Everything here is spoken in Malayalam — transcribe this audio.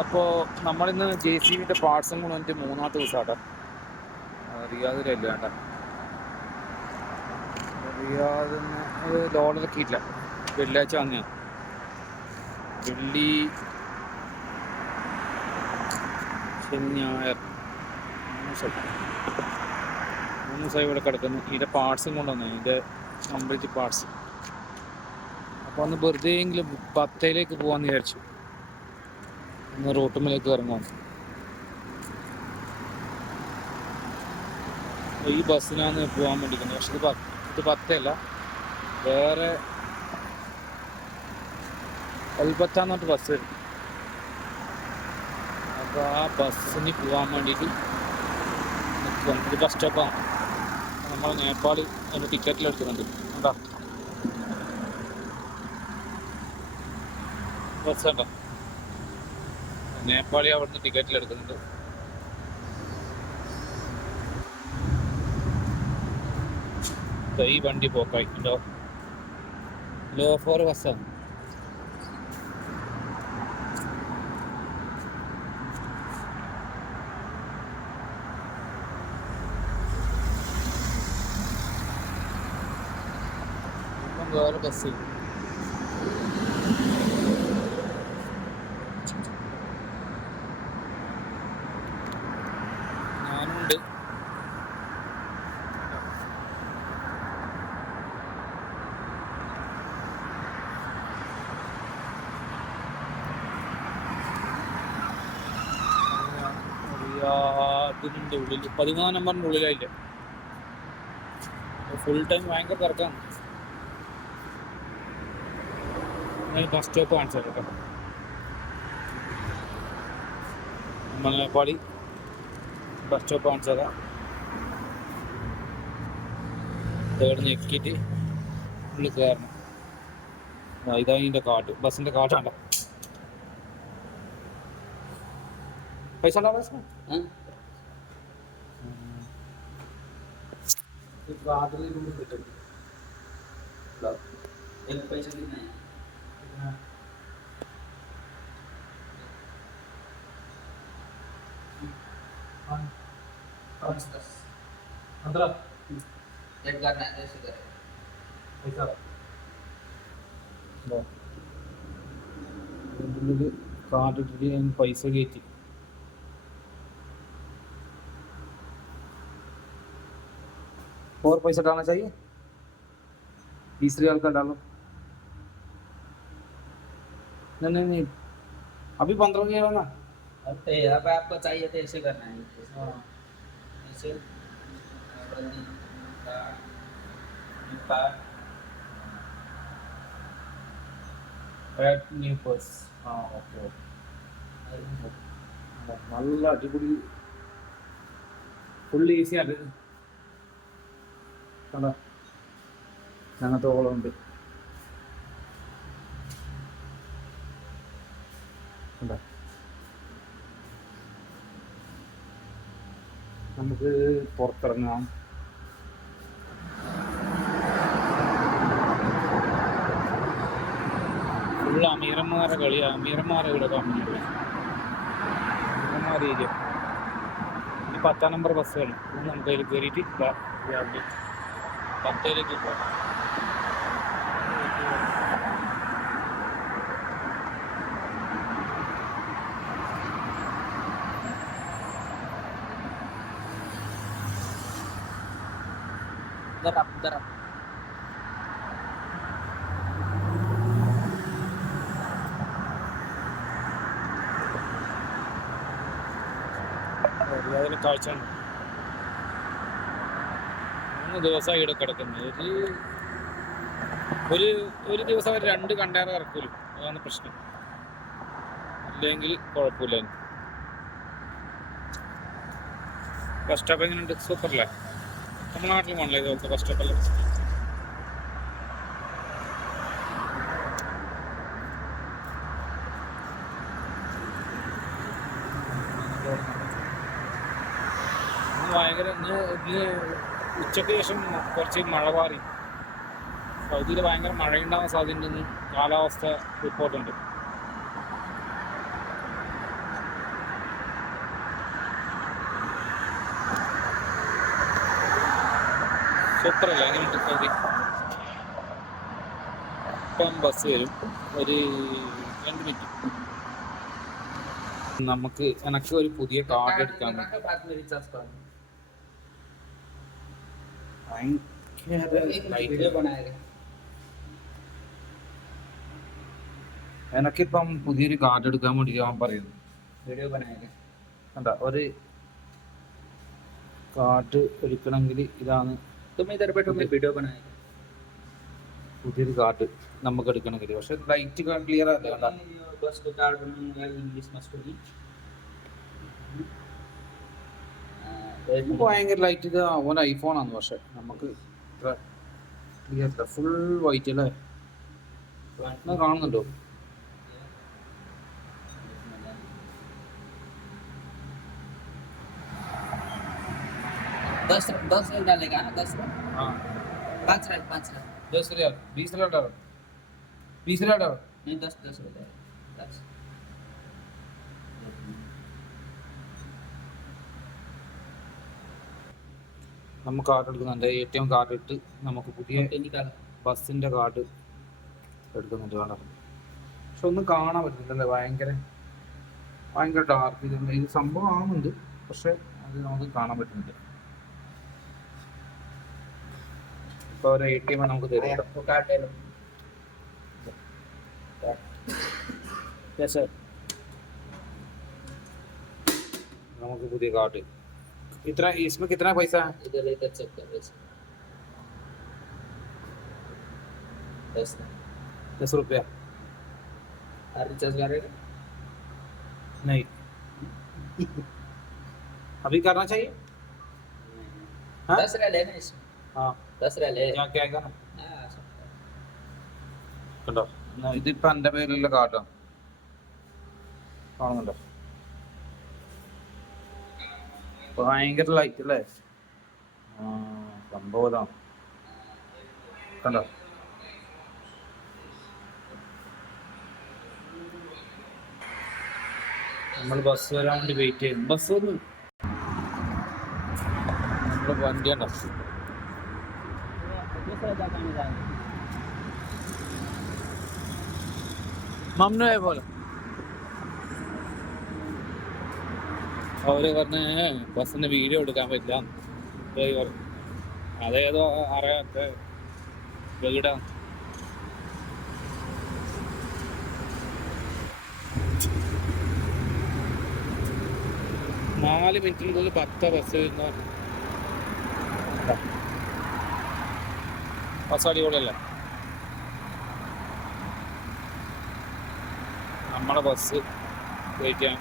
അപ്പോൾ നമ്മളിന്ന് JCBയുടെ പാർട്സും കൊണ്ട് വന്നിട്ട് മൂന്നാമത്തെ ദിവസമാട്ടോ. റിയാദിലല്ല കേട്ടോ. റിയാദിന് ലോഡ് ഇറക്കിയിട്ടില്ല. വെള്ളിയാഴ്ച വന്നതാണ്. വെള്ളി ശനി ഞായർ 3 ദിവസമായി ഇവിടെ കിടക്കുന്നു. ഇതിൻ്റെ പാർട്സും കൊണ്ടുവന്നു, ഇതിൻ്റെ കംപ്ലീറ്റ് പാർട്സ്. അപ്പോൾ ഒന്ന് വെറുതെ എങ്കിലും ബത്തേലേക്ക് പോകാമെന്ന് വിചാരിച്ചു. ഒന്ന് റോട്ടുമ്മലേക്ക് ഇറങ്ങാം. ഈ ബസ്സിനാണ് പോകാൻ വേണ്ടിയിരിക്കുന്നത്. പക്ഷെ ഇത് ബത്തല്ല, വേറെ അൽബത്താന്ന് പറഞ്ഞിട്ട് ബസ് വരും. അപ്പോൾ ആ ബസ്സിന് പോകാൻ വേണ്ടിയിട്ട് നിൽക്കുകയാണ്. ഇത് ബസ് സ്റ്റോപ്പാണ്. നമ്മൾ നേപ്പാളി അതിൻ്റെ ടിക്കറ്റിലെടുക്കുന്നുണ്ട്. എന്താ ബസ് ഉണ്ടോ? നേപ്പാളി അവിടുന്ന് ടിക്കറ്റിലെടുക്കുന്നുണ്ട്. ഈ വണ്ടി പോക്കായി ഉണ്ടോ? ലോ ഫോർ ബസ്സാണ്. ഇപ്പം വേറെ ബസ് ഞാനുണ്ട്. അതിൻ്റെ ഉള്ളിൽ 13 നമ്പറിൻ്റെ ഉള്ളിലായില്ലേ. ഫുൾ ടൈം ഭയങ്കര തിരക്കാണ്. ബസ് സ്റ്റോപ്പ് കാണിച്ചു കേട്ടോ. നമ്മൾ നേപ്പാളി ബസ് സ്റ്റോപ്പ് കാണിച്ചതാ. തേർഡ് ഞെക്കിയിട്ട് ഉള്ളിൽ കയറണം. ഇതാ ഇതിൻ്റെ കാർഡ്, ബസ്സിൻ്റെ കാർഡാണോ? പൈസ ഉണ്ടോ? ബസ് കിട്ടും. പൈസ കാർഡ് ഇട്ടിട്ട് ഞാൻ പൈസ കയറ്റി. और पैसा डालना चाहिए, तीसरी वाल का डालो। नहीं अभी 15 के ना। अब आपको चाहिए तो ऐसे करना है। ऐसे ऐड न्यू पर्स. ഓക്കെ നല്ല അടിപൊളി ഫുൾ ഈസിയാണ്. കണ്ടോ, ഞങ്ങനത്തെ ഓളമുണ്ട്. കണ്ടോ, നമുക്ക് പുറത്തിറങ്ങാം. ഫുൾ അമീറന്മാരെ കളിയാണ്. അമീറന്മാരെ ഇവിടെ കമ്മിയുണ്ട്. അമീറന്മാർ ഏരിയ. ഇനി 10 നമ്പർ ബസ്സുകൾ നമുക്ക് അതിൽ കയറിയിട്ട് രാവിലെ 10ലേക്ക് പോകാം. അതിന് കാഴ്ച 3 ദിവസമായി ഇവിടെ കിടക്കുന്നത്. ഒരു ദിവസം അവർ 2 കണ്ടെയ്നർ ഇറക്കൂലും, അതാണ് പ്രശ്നം. അല്ലെങ്കിൽ കുഴപ്പമില്ല. ബസ് സ്റ്റോപ്പ് എങ്ങനെയുണ്ട്? സൂപ്പറല്ലേ? നമ്മുടെ നാട്ടിൽ വേണല്ലോ ഇതുപോലത്തെ ബസ് സ്റ്റോപ്പല്ലേ. ഭയങ്കര ഉച്ചയ്ക്ക് ശേഷം കുറച്ച് മഴ മാറി. സൗദിയിൽ ഭയങ്കര മഴയുണ്ടാകാൻ സാധ്യതയുണ്ടെന്ന് കാലാവസ്ഥ റിപ്പോർട്ടുണ്ട്. സൂപ്പർ അല്ല എങ്ങനെയുണ്ട് ഓക്കെ. ഇപ്പം ബസ് വരും ഒരു 2 മിനിറ്റ്. നമുക്ക് എനക്ക് ഒരു പുതിയ കാർഡ് എടുക്കാൻ रखा बाद में रिचार्ज कर ഭയങ്കര वीडियो बनाएगा എനക്കിപ്പം പുതിയൊരു കാർഡ് എടുക്കാൻ വേണ്ടി ഞാൻ പറയുന്നു. वीडियो बनाएगा എന്താ ഒരു കാർഡ് എടുക്കണമെങ്കിൽ ഇതാണ് तुम इधर बैठो मैं वीडियो बनाएगा പുതിയൊരു കാർഡ് നമുക്ക് എടുക്കണമെങ്കിൽ. പക്ഷെ ലൈറ്റ് ക്ലിയർ അല്ല കണ്ടാ. बस को कार्ड बनाऊंगा इंग्लिश मस्टरी ഭയങ്കര ലൈറ്റ്. ഇത് ഓൻ ഐഫോണാണ് പക്ഷെ നമുക്ക് ക്ലിയർ അല്ല. ഫുൾ വൈറ്റ് അല്ലേ കാണുന്നുണ്ടോ? दस दस डालेगा ना 10 हाँ 5 रन 10 रियाल 20 रियाल डालो 20 रियाल डालो. नहीं 10 हो जाएगा 10 നമുക്ക് കാർഡ് എടുക്കുന്നുണ്ട്. ഏറ്റവും കാർഡ് ഇട്ട് നമുക്ക് പുതിയ निकाल ബസ്സിന്റെ കാർഡ് എടുക്കുന്നുണ്ട്. കാണാം പക്ഷെ ഒന്നും കാണാൻ പറ്റുന്നില്ലല്ലേ. ഭയങ്കര ഡാർക്ക്. ഇത് സംഭവം ആവുന്നുണ്ട് പക്ഷെ അത് നമുക്ക് കാണാൻ പറ്റുന്നില്ല. ഇപ്പോൾ ഒരു ATM നമുക്ക് തരും കേട്ടോ. वो कार्ड ले लो യെസ് സർ. നമുക്ക് പുതിയ കാർഡ് इतना इसमें कितना पैसा है? इधर इधर चेक कर वैसे 10 रुपया. रिचार्ज करेगा नहीं अभी करना चाहिए. हाँ? 10 रन लेना इसमें हाँ 10 रन ले क्या क्या आएगा ना हाँ കണ്ടോ. ഇതിപ്പോ എൻ്റെ പേരിലുള്ള കാർഡാണ് കാണുന്നുണ്ടോ. ഭയങ്കര ലൈറ്റ് അല്ലേ. സംഭവം ഇതാണ് കണ്ടോ. നമ്മൾ ബസ് വരാൻ വേണ്ടി വെയിറ്റ് ചെയ്യും. ബസ് ഒന്ന് നമ്മൾ വണ്ടി ഉണ്ടോ. दूसरा जगह में जाएंगे മമ്മനെ പോലെ അവര് പറഞ്ഞ് ബസ്സിന്റെ വീഡിയോ എടുക്കാൻ പറ്റില്ല. അതേതോ അറിയാത്ത വീടാ. നാല് മിനിറ്റിനുള്ളിൽ 10 ബസ് ബസ് അടിപൊളിയല്ലേ. നമ്മളെ ബസ് വെയിറ്റ് ചെയ്യാം.